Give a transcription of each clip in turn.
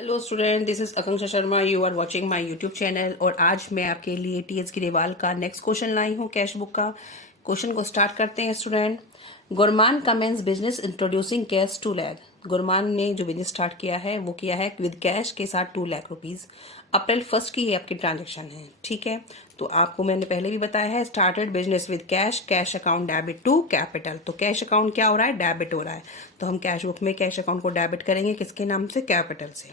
Hello student, this is Akanksha Sharma. You are watching my YouTube channel और आज मैं आपके लिए टीएस ग्रेवाल का नेक्स्ट क्वेश्चन लाई हूँ कैश बुक का। क्वेश्चन को स्टार्ट करते हैं student. Gurman commences business introducing cash 2 lakh. Gurman ने जो बिजनेस स्टार्ट किया है वो किया है विद कैश के साथ 2 लाख रुपीज़। अप्रैल 1 की ये आपकी ट्रांजेक्शन है, ठीक है। तो आपको मैंने पहले भी बताया है, started business with cash, cash account debit to capital. तो कैश अकाउंट क्या हो रहा है, डेबिट हो रहा है। तो हम कैश बुक में कैश अकाउंट को डेबिट करेंगे किसके नाम से, कैपिटल से,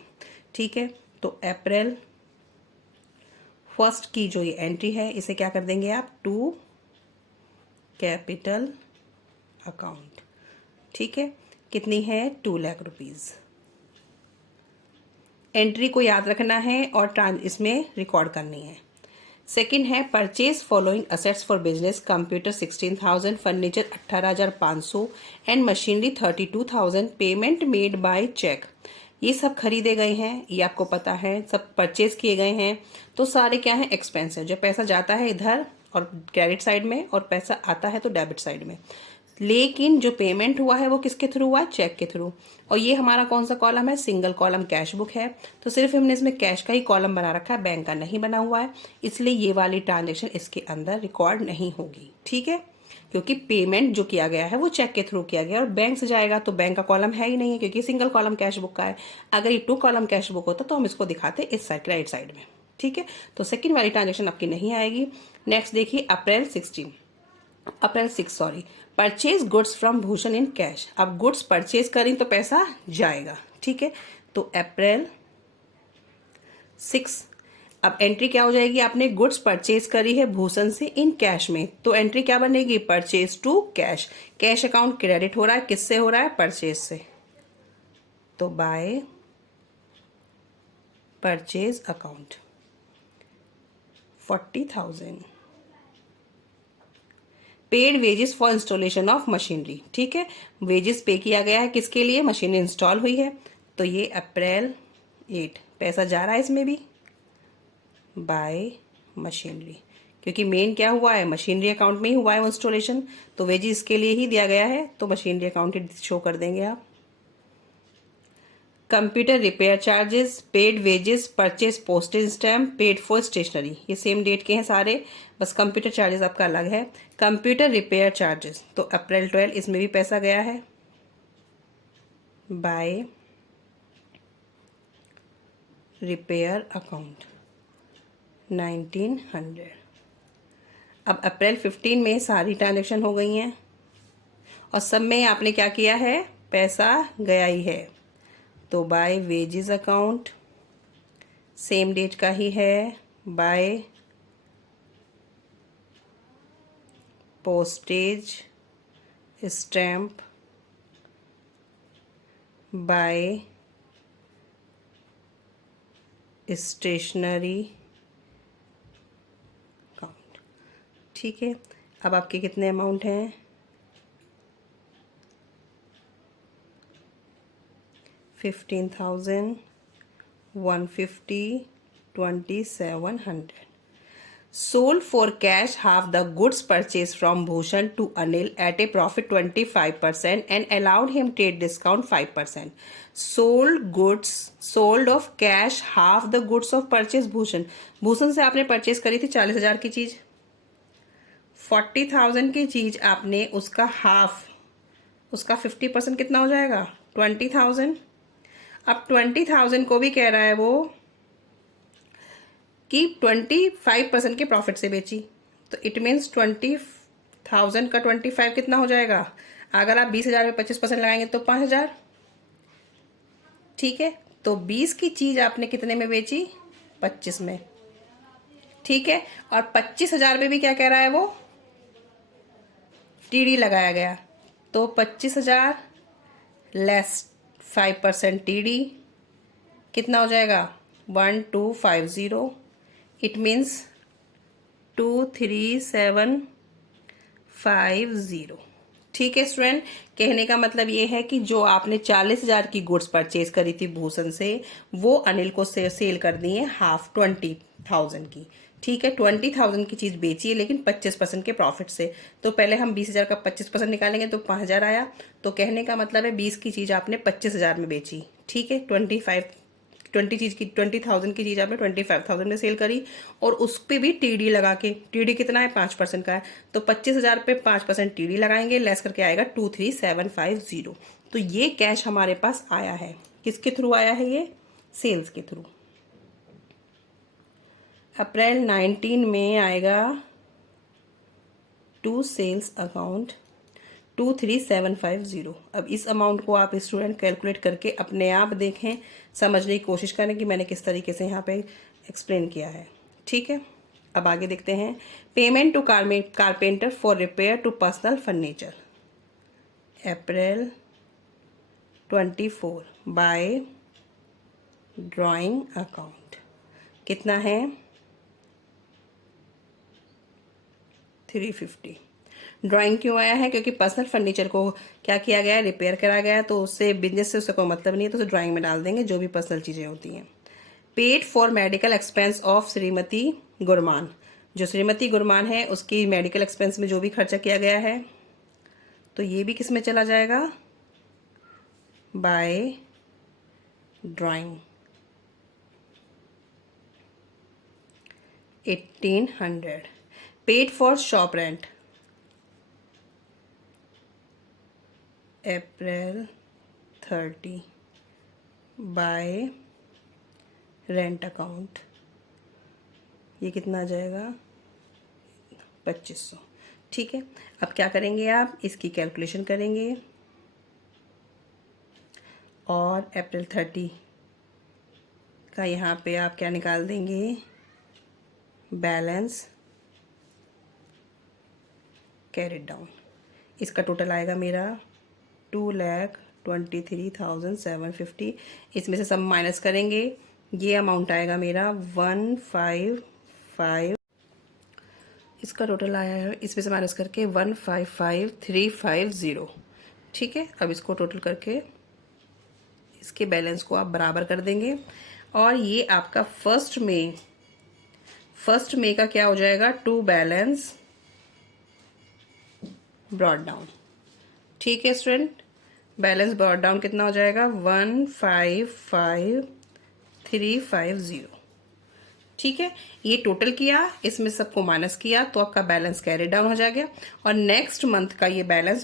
ठीक है। तो अप्रैल 1 की जो ये एंट्री है इसे क्या कर देंगे आप, टू कैपिटल अकाउंट, ठीक है। कितनी है, 2 लाख रुपीज़। एंट्री को याद रखना है और इसमें रिकॉर्ड करनी है। सेकंड है purchase following assets for business, computer 16,000, furniture 18,500 and machinery 32,000, payment made by cheque. ये सब खरीदे गए हैं, ये आपको पता है, सब परचेज किए गए हैं। तो सारे क्या है, एक्सपेंस है। जो पैसा जाता है इधर और क्रेडिट साइड में और पैसा आता है तो डेबिट साइड में। लेकिन जो पेमेंट हुआ है वो किसके थ्रू हुआ है, चेक के थ्रू। और ये हमारा कौन सा कॉलम है, सिंगल कॉलम कैश बुक है। तो सिर्फ हमने इसमें कैश का ही कॉलम बना रखा है, बैंक का नहीं बना हुआ है, इसलिए ये वाली ट्रांजेक्शन इसके अंदर रिकॉर्ड नहीं होगी, ठीक है। क्योंकि पेमेंट जो किया गया है वो चेक के थ्रू किया गया और बैंक से जाएगा तो बैंक का कॉलम है ही नहीं है, क्योंकि सिंगल कॉलम कैश बुक का है। अगर ये 2 कॉलम कैश बुक होता तो हम इसको दिखाते इस साइड, राइट साइड में, ठीक है। तो सेकेंड वाली ट्रांजेक्शन आपकी नहीं आएगी। नेक्स्ट देखिए, अप्रैल 6 sorry, purchase goods from Bhushan in cash. अब गुड्स परचेज करें तो पैसा जाएगा, ठीक है। तो अप्रैल 6, अब एंट्री क्या हो जाएगी, आपने गुड्स परचेज करी है भूषण से इन कैश में, तो एंट्री क्या बनेगी, purchase to cash. Cash account credit हो रहा है, किससे हो रहा है, परचेज से। तो by purchase account 40,000। Paid wages for installation of machinery, ठीक है। वेजेस पे किया गया है किसके लिए, मशीन इंस्टॉल हुई है। तो ये अप्रैल 8, पैसा जा रहा है इसमें भी बाय मशीनरी, क्योंकि मेन क्या हुआ है, मशीनरी अकाउंट में ही हुआ है वो इंस्टॉलेशन। तो वेजेस के लिए ही दिया गया है तो मशीनरी अकाउंट ही शो कर देंगे आप। Computer repair charges, paid wages, purchase postage stamp, paid for stationery, ये सेम डेट के हैं सारे, बस कंप्यूटर चार्जेस आपका अलग है। कंप्यूटर रिपेयर चार्जेस तो अप्रैल 12, इसमें भी पैसा गया है बाय रिपेयर अकाउंट 1900। अब अप्रैल 15 में सारी ट्रांजेक्शन हो गई हैं और सब में आपने क्या किया है, पैसा गया ही है। तो by wages account same date का ही है by postage stamp by stationery account, ठीक है। अब आपके कितने अमाउंट हैं, 15,000, 150, 2,700। Sold for cash half the goods purchased from Bhushan to Anil at a profit 25% and allowed him trade discount 5%. Sold of cash half the goods of purchase Bhushan. Bhushan से आपने purchase करी थी 40,000 की चीज, 40,000 की चीज आपने उसका हाफ, उसका 50% कितना हो जाएगा, 20,000। अब 20,000 को भी कह रहा है वो कि 25% के प्रॉफिट से बेची, तो इट मीन्स 20,000 का 25 कितना हो जाएगा, अगर आप 20,000 में 25% लगाएंगे तो 5,000, ठीक है। तो 20 की चीज आपने कितने में बेची, 25 में, ठीक है। और 25,000 में भी क्या कह रहा है वो, टीडी लगाया गया, तो 25,000 लेस 5% टीडी कितना हो जाएगा, 1250, इट मीन्स 23750, ठीक है स्टूडेंट। कहने का मतलब ये है कि जो आपने 40,000 की गुड्स परचेज करी थी भूषण से, वो अनिल को सेल कर दी है हाफ 20,000 की, ठीक है। 20,000 की चीज बेची है लेकिन 25% के प्रॉफिट से। तो पहले हम 20,000 का 25% निकालेंगे तो 5,000 आया। तो कहने का मतलब है 20 की चीज आपने 25,000 में बेची, ठीक है। 25 20,000 की चीज़ आपने 25,000 में सेल करी और उस पर भी टीडी लगा के, टीडी कितना है 5% का है, तो 25,000 पे 5% टीडी लगाएंगे, लेस करके आएगा 23,750। तो ये कैश हमारे पास आया है, किसके थ्रू आया है, ये सेल्स के थ्रू। अप्रैल 19 में आएगा टू सेल्स अकाउंट 23,750। अब इस अमाउंट को आप स्टूडेंट कैलकुलेट करके अपने आप देखें, समझने की कोशिश करें कि मैंने किस तरीके से यहाँ पे एक्सप्लेन किया है। ठीक है, अब आगे देखते हैं। Payment to carpenter for repair to personal furniture April 24 by drawing account कितना है 350। ड्राइंग क्यों आया है, क्योंकि पर्सनल फर्नीचर को क्या किया गया है, रिपेयर करा गया है, तो उससे बिजनेस से उससे कोई मतलब नहीं है, तो उसे ड्राइंग में डाल देंगे जो भी पर्सनल चीज़ें होती हैं। Paid for medical expense of Shrimati Gurman, जो श्रीमती गुरमान है उसकी मेडिकल एक्सपेंस में जो भी खर्चा किया गया है, तो ये भी किस में चला जाएगा, by drawing 1800। Paid for shop rent April 30 by rent account, ये कितना आ जाएगा 2500। ठीक है, अब क्या करेंगे आप, इसकी कैलकुलेशन करेंगे और अप्रैल 30 का यहाँ पे आप क्या निकाल देंगे, बैलेंस कैरिड डाउन। इसका टोटल आएगा मेरा 2,23,750। इसमें से सब माइनस करेंगे, ये अमाउंट आएगा मेरा 155। इसका टोटल आया है, इसमें से माइनस करके 155,350। ठीक है, अब इसको टोटल करके इसके बैलेंस को आप बराबर कर देंगे और ये आपका फर्स्ट में का क्या हो जाएगा, टू बैलेंस ब्रॉड डाउन। ठीक है स्टूडेंट, बैलेंस ब्रॉड डाउन कितना हो जाएगा 155,350। ठीक है, ये टोटल किया, इसमें सबको माइनस किया तो आपका बैलेंस कैरी डाउन हो जाएगा और नेक्स्ट मंथ का ये बैलेंस